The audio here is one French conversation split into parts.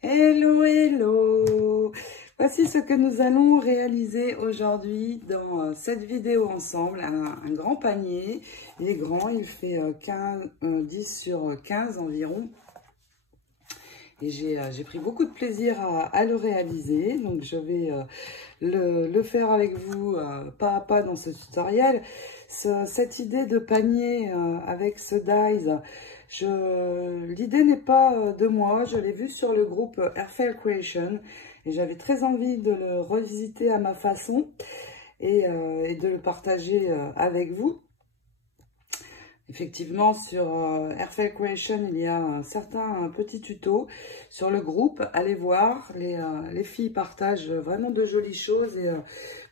Hello, hello! Voici ce que nous allons réaliser aujourd'hui dans cette vidéo ensemble. Un grand panier, il est grand, il fait 10 sur 15 environ. Et j'ai pris beaucoup de plaisir à le réaliser, donc je vais le faire avec vous pas à pas dans ce tutoriel. Cette idée de panier avec ce dies, l'idée n'est pas de moi, je l'ai vu sur le groupe Airfare Creation et j'avais très envie de le revisiter à ma façon et de le partager avec vous. Effectivement, sur Airfare Creation, il y a un certain petit tuto sur le groupe. Allez voir, les filles partagent vraiment de jolies choses et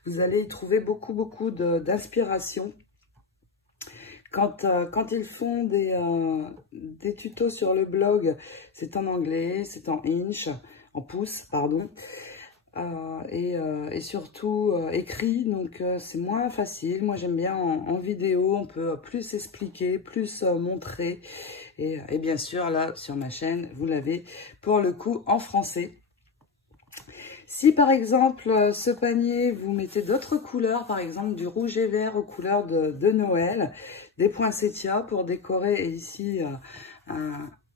vous allez y trouver beaucoup d'inspiration. Quand ils font des tutos sur le blog, c'est en anglais, c'est en pouces, pardon. Et surtout écrit, donc c'est moins facile. Moi j'aime bien en vidéo, on peut plus expliquer, plus montrer et bien sûr là sur ma chaîne vous l'avez pour le coup en français. Si par exemple ce panier vous mettez d'autres couleurs, par exemple du rouge et vert aux couleurs de Noël, des poinsettias pour décorer et ici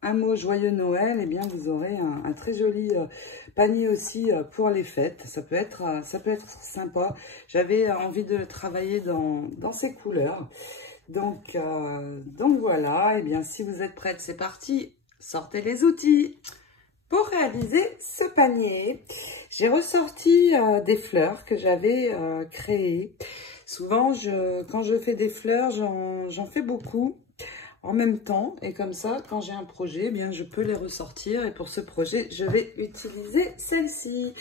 un mot joyeux Noël, et eh bien vous aurez un très joli panier aussi pour les fêtes. Ça peut être sympa. J'avais envie de travailler dans ces couleurs. Donc voilà, et eh bien si vous êtes prêtes, c'est parti. Sortez les outils. Pour réaliser ce panier, j'ai ressorti des fleurs que j'avais créées. Souvent, quand je fais des fleurs, j'en fais beaucoup en même temps, et comme ça quand j'ai un projet, eh bien je peux les ressortir. Et pour ce projet je vais utiliser celle-ci.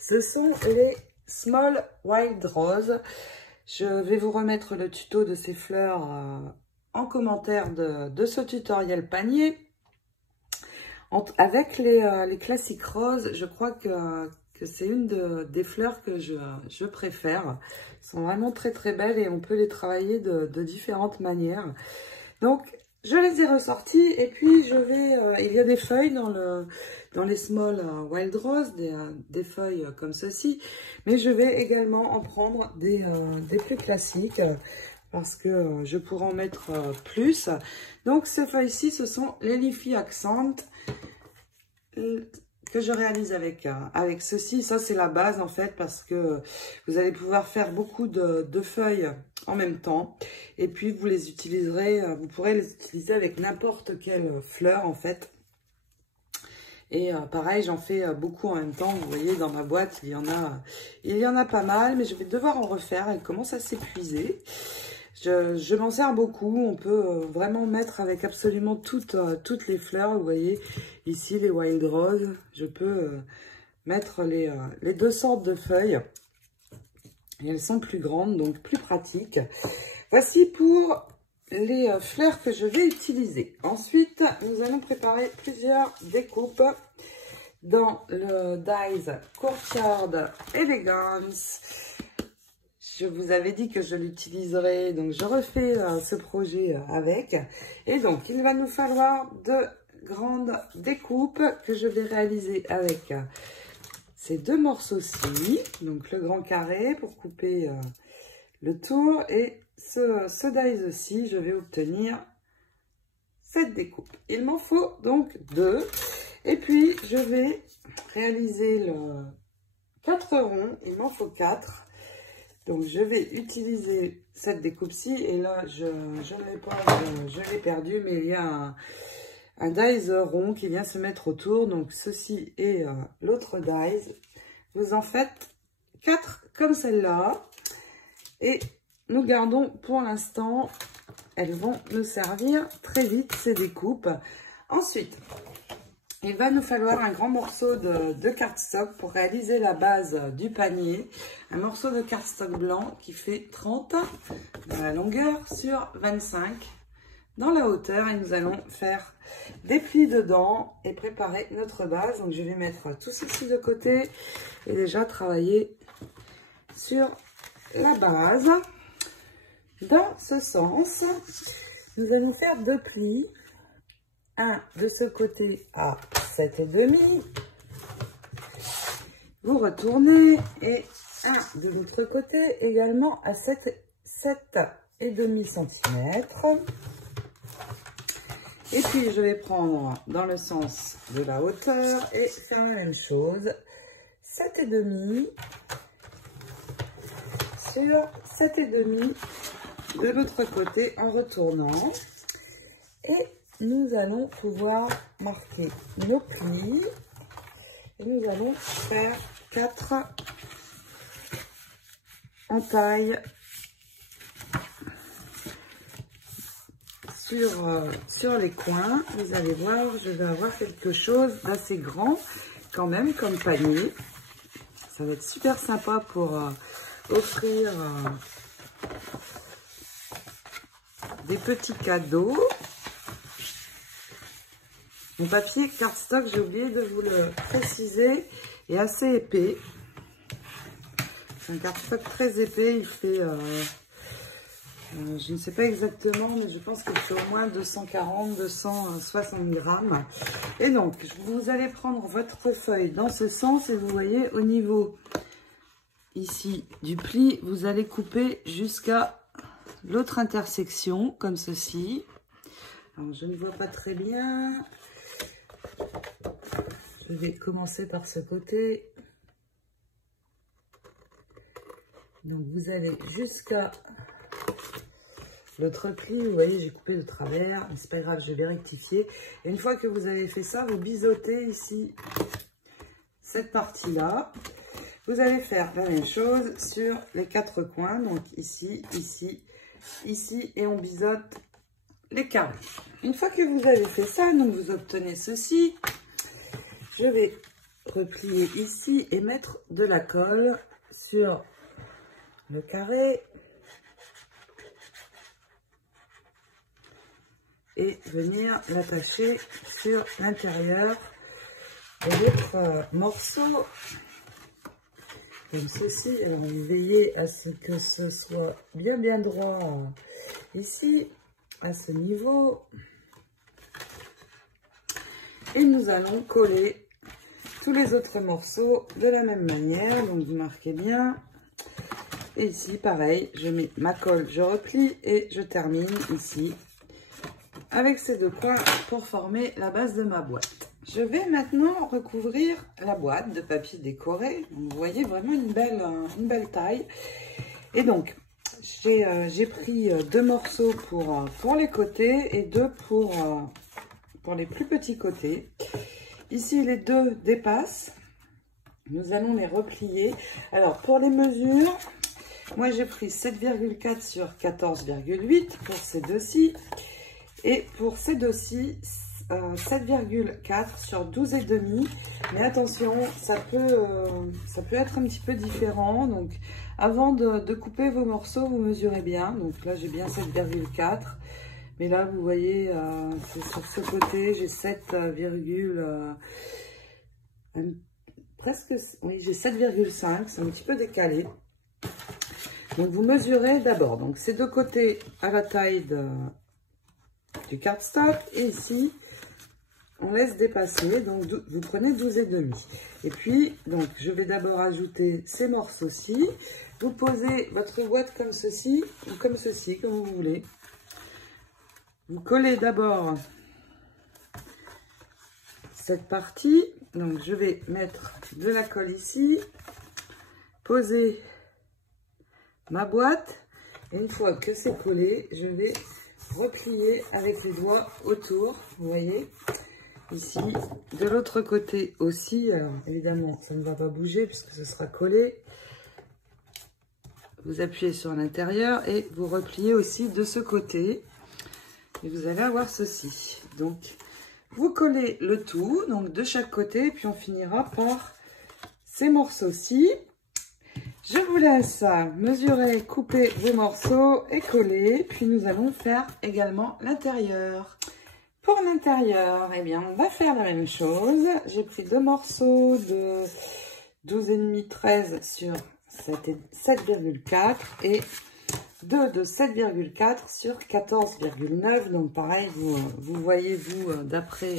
Ce sont les Small Wild Rose. Je vais vous remettre le tuto de ces fleurs en commentaire de ce tutoriel panier. Avec les classiques roses, je crois que c'est une des fleurs que je préfère. Elles sont vraiment très belles et on peut les travailler de différentes manières. Donc je les ai ressortis et puis je vais... il y a des feuilles dans les Small Wild Rose, des feuilles comme ceci. Mais je vais également en prendre des plus classiques parce que je pourrais en mettre plus. Donc ces feuilles-ci, ce sont les Leafy Accent que je réalise avec ceci. Ça c'est la base en fait, parce que vous allez pouvoir faire beaucoup de feuilles en même temps et puis vous les utiliserez, vous pourrez les utiliser avec n'importe quelle fleur en fait. Et pareil, j'en fais beaucoup en même temps. Vous voyez dans ma boîte il y en a pas mal, mais je vais devoir en refaire. Elle commence à s'épuiser. Je m'en sers beaucoup. On peut vraiment mettre avec absolument toutes les fleurs. Vous voyez ici les Wild Rose. Je peux mettre les deux sortes de feuilles. Et elles sont plus grandes, donc plus pratiques. Voici pour les fleurs que je vais utiliser. Ensuite, nous allons préparer plusieurs découpes dans le dies Courtyard Elegance. Je vous avais dit que je l'utiliserai, donc je refais ce projet avec. Et donc, il va nous falloir de grandes découpes que je vais réaliser avec ces deux morceaux-ci. Donc, le grand carré pour couper le tour. Et ce dies aussi, je vais obtenir cette découpe. Il m'en faut donc 2. Et puis, je vais réaliser le 4 ronds. Il m'en faut 4. Donc, je vais utiliser cette découpe-ci. Et là, je ne l'ai pas, je l'ai perdu. Mais il y a un dies rond qui vient se mettre autour. Donc, ceci et l'autre dies. Vous en faites 4 comme celle-là. Et nous gardons pour l'instant, elles vont nous servir très vite, ces découpes. Ensuite, il va nous falloir un grand morceau de cardstock pour réaliser la base du panier. Un morceau de cardstock blanc qui fait 30 dans la longueur sur 25 dans la hauteur. Et nous allons faire des plis dedans et préparer notre base. Donc je vais mettre tout ceci de côté et déjà travailler sur la base. Dans ce sens, nous allons faire 2 plis. Un de ce côté à 7,5 Vous retournez et un de l'autre côté également à 7,5 cm. Et puis je vais prendre dans le sens de la hauteur et faire la même chose. 7,5 sur 7,5 de l'autre côté en retournant. Et nous allons pouvoir marquer nos plis. Et nous allons faire 4 entailles sur les coins. Vous allez voir, je vais avoir quelque chose d'assez grand quand même comme panier. Ça va être super sympa pour offrir des petits cadeaux. Mon papier cardstock, j'ai oublié de vous le préciser, est assez épais. C'est un cardstock très épais, il fait, je ne sais pas exactement, mais je pense qu'il fait au moins 240-260 grammes. Et donc, vous allez prendre votre feuille dans ce sens et vous voyez au niveau ici du pli, vous allez couper jusqu'à l'autre intersection, comme ceci. Alors, je ne vois pas très bien. Je vais commencer par ce côté. Donc, vous allez jusqu'à l'autre pli. Vous voyez, j'ai coupé de travers. Mais c'est pas grave, je vais rectifier. Et une fois que vous avez fait ça, vous biseautez ici cette partie-là. Vous allez faire la même chose sur les 4 coins. Donc, ici, ici, ici. Et on biseaute les carrés. Une fois que vous avez fait ça, donc vous obtenez ceci. Je vais replier ici et mettre de la colle sur le carré et venir l'attacher sur l'intérieur de l'autre morceau comme ceci. Alors veillez à ce que ce soit bien droit ici à ce niveau et nous allons coller tous les autres morceaux de la même manière. Donc vous marquez bien. Et ici pareil, je mets ma colle, je replie et je termine ici avec ces 2 points pour former la base de ma boîte. Je vais maintenant recouvrir la boîte de papier décoré. Donc, vous voyez vraiment une belle taille. Et donc j'ai pris 2 morceaux pour les côtés et 2 pour les plus petits côtés. Ici, les 2 dépassent. Nous allons les replier. Alors, pour les mesures, moi, j'ai pris 7,4 sur 14,8 pour ces 2-ci. Et pour ces 2-ci, 7,4 sur 12,5. Mais attention, ça peut être un petit peu différent. Donc, avant de couper vos morceaux, vous mesurez bien. Donc là, j'ai bien 7,4. Mais là, vous voyez, c'est sur ce côté, j'ai 7, presque, oui, j'ai 7,5, c'est un petit peu décalé. Donc, vous mesurez d'abord. Donc, ces 2 côtés à la taille du cardstock. Et ici, on laisse dépasser. Donc, vous prenez 12,5. Et puis, donc, je vais d'abord ajouter ces morceaux-ci. Vous posez votre boîte comme ceci, ou comme ceci, comme vous voulez. Vous collez d'abord cette partie. Donc, je vais mettre de la colle ici, poser ma boîte. Et une fois que c'est collé, je vais replier avec les doigts autour. Vous voyez, ici, de l'autre côté aussi. Alors, évidemment, ça ne va pas bouger puisque ce sera collé. Vous appuyez sur l'intérieur et vous repliez aussi de ce côté. Et vous allez avoir ceci. Donc, vous collez le tout, donc de chaque côté, puis on finira par ces morceaux-ci. Je vous laisse mesurer, couper vos morceaux et coller. Puis nous allons faire également l'intérieur. Pour l'intérieur, eh bien, on va faire la même chose. J'ai pris 2 morceaux de 12,5, 13 sur 7,4 et 2 de 7,4 sur 14,9. Donc pareil, vous voyez, vous, d'après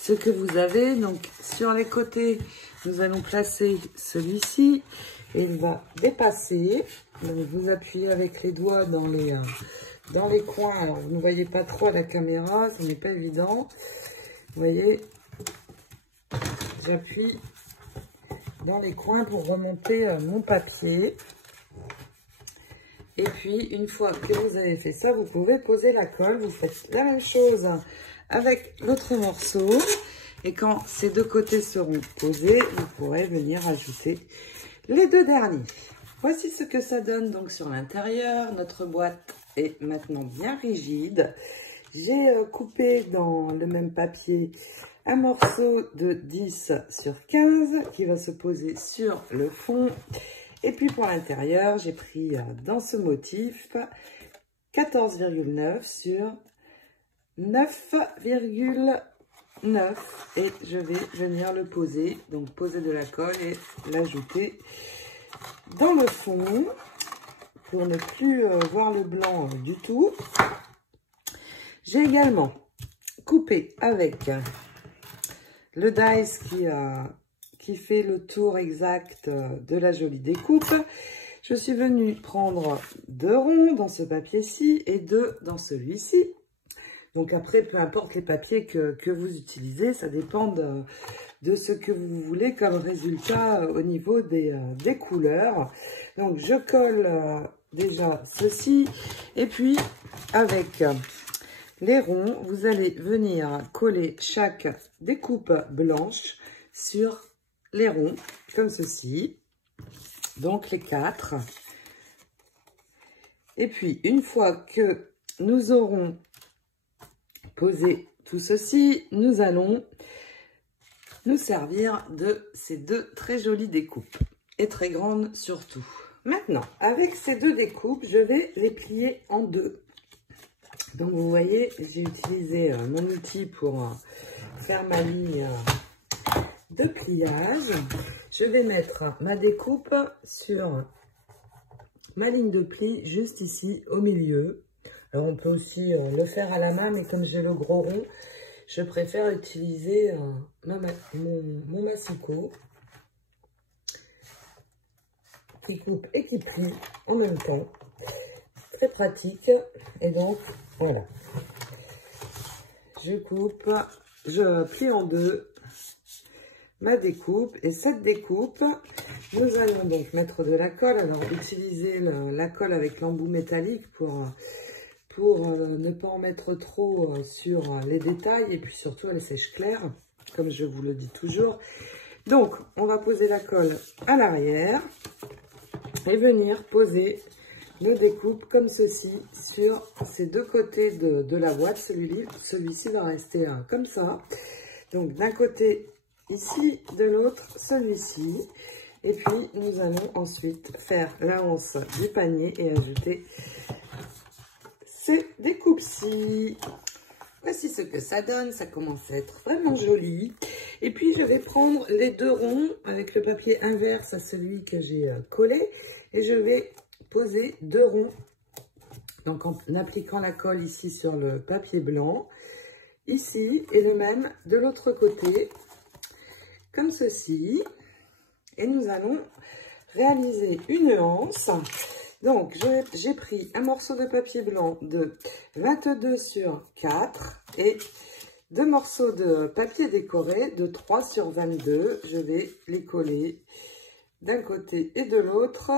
ce que vous avez. Donc, sur les côtés, nous allons placer celui-ci et il va dépasser. Donc, vous appuyez avec les doigts dans les coins. Alors, vous ne voyez pas trop à la caméra, ce n'est pas évident. Vous voyez, j'appuie dans les coins pour remonter mon papier. Et puis, une fois que vous avez fait ça, vous pouvez poser la colle. Vous faites la même chose avec l'autre morceau. Et quand ces deux côtés seront posés, vous pourrez venir ajouter les deux derniers. Voici ce que ça donne donc sur l'intérieur. Notre boîte est maintenant bien rigide. J'ai coupé dans le même papier un morceau de 10 sur 15 qui va se poser sur le fond. Et puis pour l'intérieur, j'ai pris dans ce motif 14,9 sur 9,9 et je vais venir le poser, donc poser de la colle et l'ajouter dans le fond pour ne plus voir le blanc du tout. J'ai également coupé avec le dice qui fait le tour exact de la jolie découpe. Je suis venue prendre 2 ronds dans ce papier-ci et 2 dans celui-ci. Donc après, peu importe les papiers que vous utilisez, ça dépend de ce que vous voulez comme résultat au niveau des couleurs. Donc je colle déjà ceci et puis avec les ronds, vous allez venir coller chaque découpe blanche sur les ronds, comme ceci. Donc, les 4. Et puis, une fois que nous aurons posé tout ceci, nous allons nous servir de ces 2 très jolies découpes. Et très grandes surtout. Maintenant, avec ces 2 découpes, je vais les plier en 2. Donc, vous voyez, j'ai utilisé mon outil pour faire ma ligne de pliage. Je vais mettre ma découpe sur ma ligne de pli, juste ici, au milieu. Alors, on peut aussi le faire à la main, mais comme j'ai le gros rond, je préfère utiliser mon massicot qui coupe et qui plie en même temps. Très pratique. Et donc, voilà. Je coupe, je plie en 2 ma découpe. Et cette découpe, nous allons donc mettre de la colle. Alors, utilisez la colle avec l'embout métallique pour ne pas en mettre trop sur les détails. Et puis surtout, elle sèche clair, comme je vous le dis toujours. Donc, on va poser la colle à l'arrière et venir poser nos découpes comme ceci sur ces 2 côtés de la boîte. Celui-ci va rester comme ça. Donc d'un côté ici, de l'autre celui-ci. Et puis nous allons ensuite faire la hanse du panier et ajouter ces découpes-ci. Voici ce que ça donne. Ça commence à être vraiment joli. Et puis je vais prendre les 2 ronds avec le papier inverse à celui que j'ai collé. Et je vais poser 2 ronds, donc en appliquant la colle ici sur le papier blanc, ici, et le même de l'autre côté, comme ceci. Et nous allons réaliser une anse. Donc, j'ai pris un morceau de papier blanc de 22 sur 4 et 2 morceaux de papier décoré de 3 sur 22. Je vais les coller d'un côté et de l'autre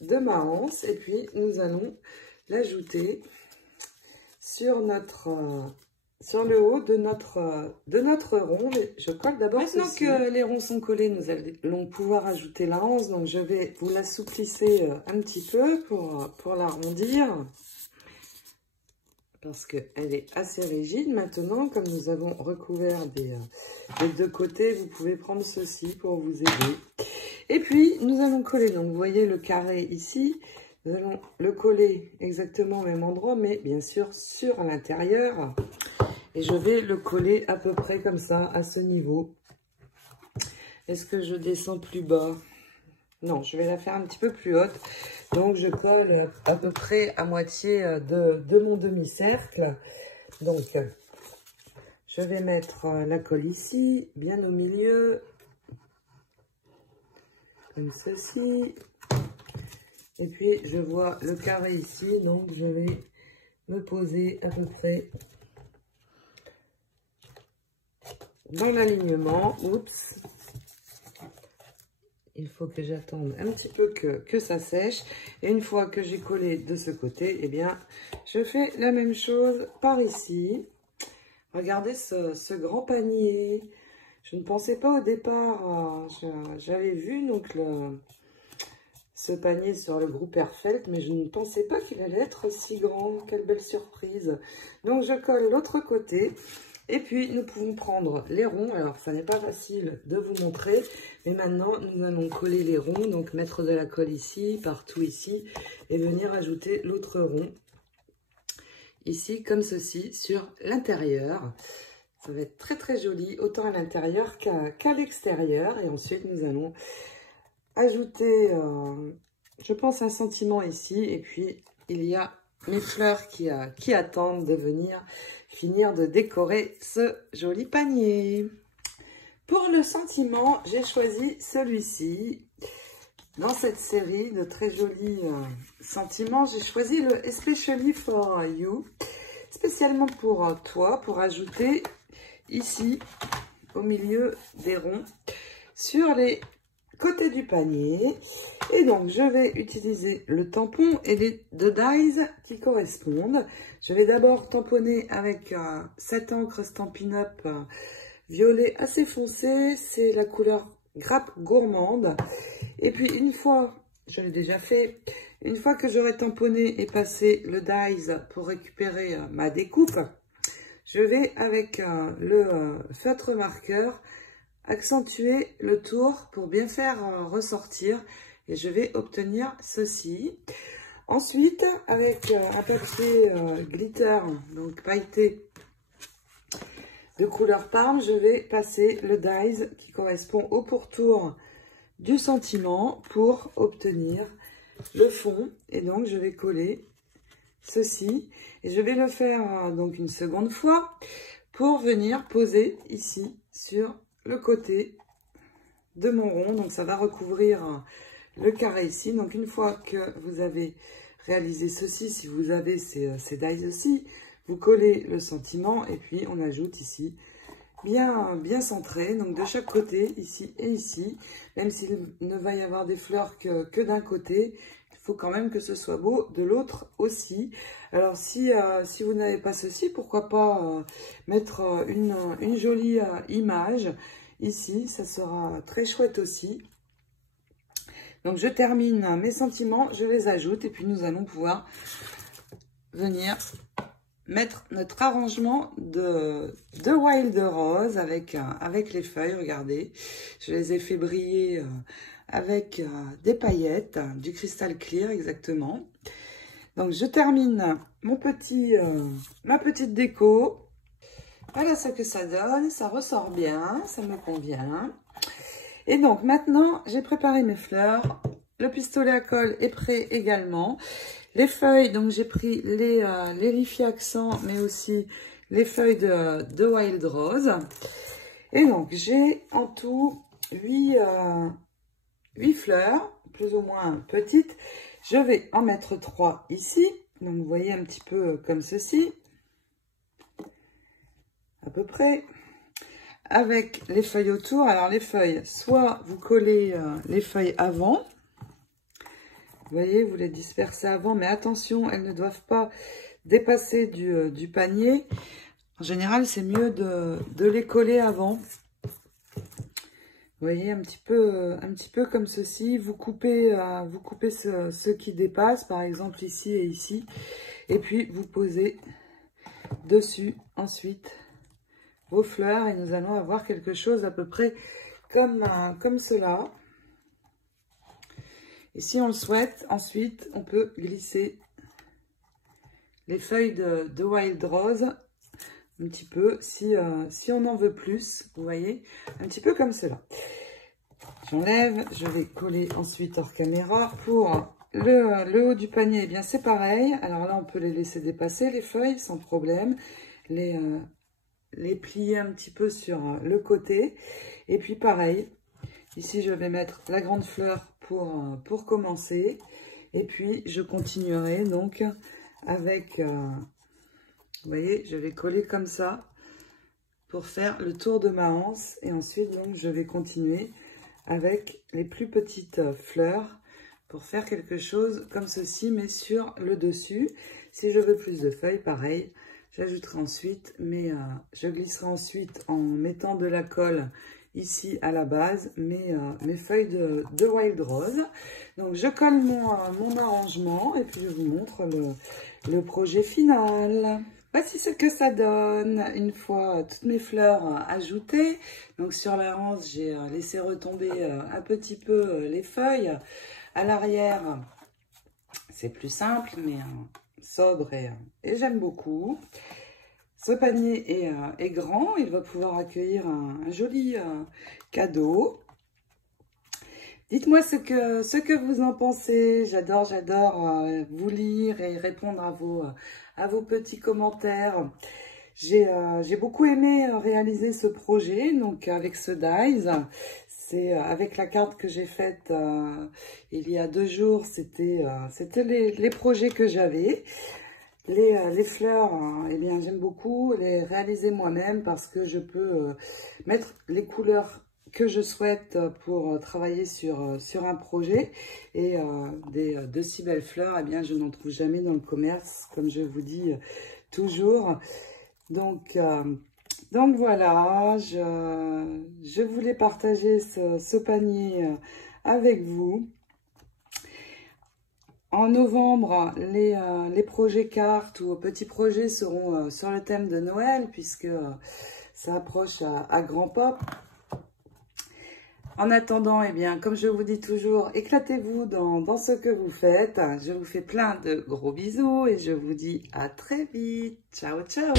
de ma anse, et puis nous allons l'ajouter sur le haut de notre rond. Je colle d'abord. Maintenant que les ronds sont collés, nous allons pouvoir ajouter la anse. Donc je vais vous l'assouplissez un petit peu pour l'arrondir, parce qu'elle est assez rigide. Maintenant, comme nous avons recouvert des 2 côtés, vous pouvez prendre ceci pour vous aider. Et puis, nous allons coller. Donc, vous voyez le carré ici. Nous allons le coller exactement au même endroit, mais bien sûr sur l'intérieur. Et je vais le coller à peu près comme ça, à ce niveau. Est-ce que je descends plus bas? Non, je vais la faire un petit peu plus haute. Donc, je colle à peu près à moitié de mon demi-cercle. Donc, Je vais mettre la colle ici, bien au milieu, comme ceci. Et puis, je vois le carré ici, donc je vais me poser à peu près dans l'alignement. Oups! Il faut que j'attende un petit peu que ça sèche. Et une fois que j'ai collé de ce côté, eh bien, je fais la même chose par ici. Regardez ce grand panier. Je ne pensais pas au départ, j'avais vu donc ce panier sur le groupe Airfelt, mais je ne pensais pas qu'il allait être si grand. Quelle belle surprise. Donc je colle l'autre côté. Et puis, nous pouvons prendre les ronds. Alors, ça n'est pas facile de vous montrer. Mais maintenant, nous allons coller les ronds. Donc, mettre de la colle ici, partout ici. Et venir ajouter l'autre rond. Ici, comme ceci, sur l'intérieur. Ça va être très, très joli. Autant à l'intérieur qu'à l'extérieur. Et ensuite, nous allons ajouter, je pense, un sentiment ici. Et puis, il y a mes fleurs qui attendent de venir finir de décorer ce joli panier. Pour le sentiment, j'ai choisi celui-ci. Dans cette série de très jolis sentiments, j'ai choisi le Especially for You, spécialement pour toi, pour ajouter ici, au milieu des ronds, sur les côté du panier. Et donc je vais utiliser le tampon et les deux dies qui correspondent. Je vais d'abord tamponner avec cette encre Stampin' Up violet assez foncé, c'est la couleur grappe gourmande. Et puis une fois, je l'ai déjà fait, une fois que j'aurai tamponné et passé le dies pour récupérer ma découpe, je vais avec le feutre marqueur accentuer le tour pour bien faire ressortir et je vais obtenir ceci. Ensuite, avec un papier glitter, donc pailleté de couleur parme, je vais passer le dies qui correspond au pourtour du sentiment pour obtenir le fond. Et donc, je vais coller ceci et je vais le faire donc une seconde fois pour venir poser ici sur le côté de mon rond. Donc ça va recouvrir le carré ici. Donc une fois que vous avez réalisé ceci, si vous avez ces dies aussi, vous collez le sentiment et puis on ajoute ici bien centré, donc de chaque côté, ici et ici. Même s'il ne va y avoir des fleurs que d'un côté, il faut quand même que ce soit beau de l'autre aussi. Alors si vous n'avez pas ceci, pourquoi pas mettre une jolie image ici, ça sera très chouette aussi. Donc je termine mes sentiments, je les ajoute et puis nous allons pouvoir venir mettre notre arrangement de Wild Rose avec les feuilles. Regardez, je les ai fait briller avec des paillettes, du cristal clear exactement. Donc je termine ma petite déco. Voilà ce que ça donne, ça ressort bien, ça me convient. Et donc maintenant, j'ai préparé mes fleurs. Le pistolet à colle est prêt également. Les feuilles, donc j'ai pris les Liffy Accent, mais aussi les feuilles de Wild Rose. Et donc j'ai en tout 8 fleurs, plus ou moins petites. Je vais en mettre 3 ici. Donc vous voyez un petit peu comme ceci. À peu près. Avec les feuilles autour. Alors les feuilles, soit vous collez les feuilles avant. Vous voyez, vous les dispersez avant, mais attention, elles ne doivent pas dépasser du panier. En général, c'est mieux de les coller avant. Vous voyez, un petit peu comme ceci. Vous coupez ce qui dépasse, par exemple ici et ici. Et puis, vous posez dessus ensuite vos fleurs. Et nous allons avoir quelque chose à peu près comme cela. Et si on le souhaite, ensuite, on peut glisser les feuilles de Wild Rose un petit peu, si on en veut plus, vous voyez, un petit peu comme cela. J'enlève, je vais coller ensuite hors caméra. Pour le haut du panier, eh bien c'est pareil. Alors là, on peut les laisser dépasser, les feuilles, sans problème. Les les plier un petit peu sur le côté. Et puis pareil, ici je vais mettre la grande fleur pour commencer. Et puis je continuerai donc avec, vous voyez, je vais coller comme ça pour faire le tour de ma anse. Et ensuite donc je vais continuer avec les plus petites fleurs pour faire quelque chose comme ceci, mais sur le dessus. Si je veux plus de feuilles, pareil, j'ajouterai ensuite, mais je glisserai ensuite en mettant de la colle ici à la base mes feuilles de Wild Rose. Donc je colle mon arrangement et puis je vous montre le projet final. Voici ce que ça donne une fois toutes mes fleurs ajoutées. Donc sur la anse, j'ai laissé retomber un petit peu les feuilles. À l'arrière, c'est plus simple, mais sobre et j'aime beaucoup. Ce panier est grand, il va pouvoir accueillir un joli cadeau. Dites-moi ce que vous en pensez. J'adore vous lire et répondre à vos petits commentaires. J'ai beaucoup aimé réaliser ce projet, donc avec ce dies. C'est avec la carte que j'ai faite il y a 2 jours, c'était les projets que j'avais. Les fleurs, eh bien j'aime beaucoup les réaliser moi-même parce que je peux mettre les couleurs que je souhaite pour travailler sur un projet. Et de si belles fleurs, eh bien je n'en trouve jamais dans le commerce, comme je vous dis toujours. Donc voilà, je voulais partager ce panier avec vous. En novembre, les projets cartes ou petits projets seront sur le thème de Noël, puisque ça approche à grands pas. En attendant, eh bien, comme je vous dis toujours, éclatez-vous dans ce que vous faites. Je vous fais plein de gros bisous et je vous dis à très vite. Ciao, ciao!